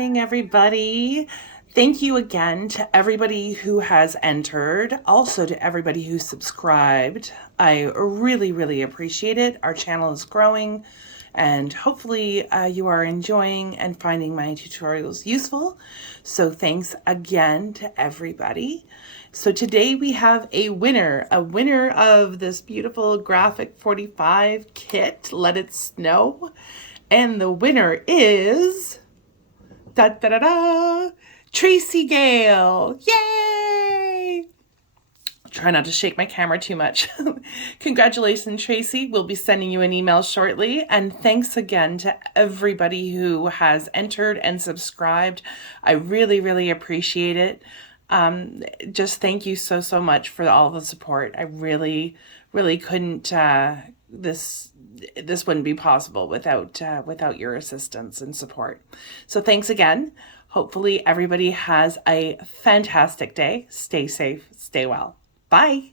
morning, everybody. Thank you again to everybody who has entered, also to everybody who subscribed. I really, really appreciate it. Our channel is growing, and hopefully you are enjoying and finding my tutorials useful. So thanks again to everybody. So today we have a winner of this beautiful Graphic 45 kit, Let It Snow. And the winner is, da da da da, Tracy Gale. Yay! Try not to shake my camera too much. Congratulations, Tracy. We'll be sending you an email shortly. And thanks again to everybody who has entered and subscribed. I really, really appreciate it. Just thank you so, so much for all the support. I really, really couldn't, this wouldn't be possible without your assistance and support. So thanks again. Hopefully everybody has a fantastic day. Stay safe, stay well. Bye.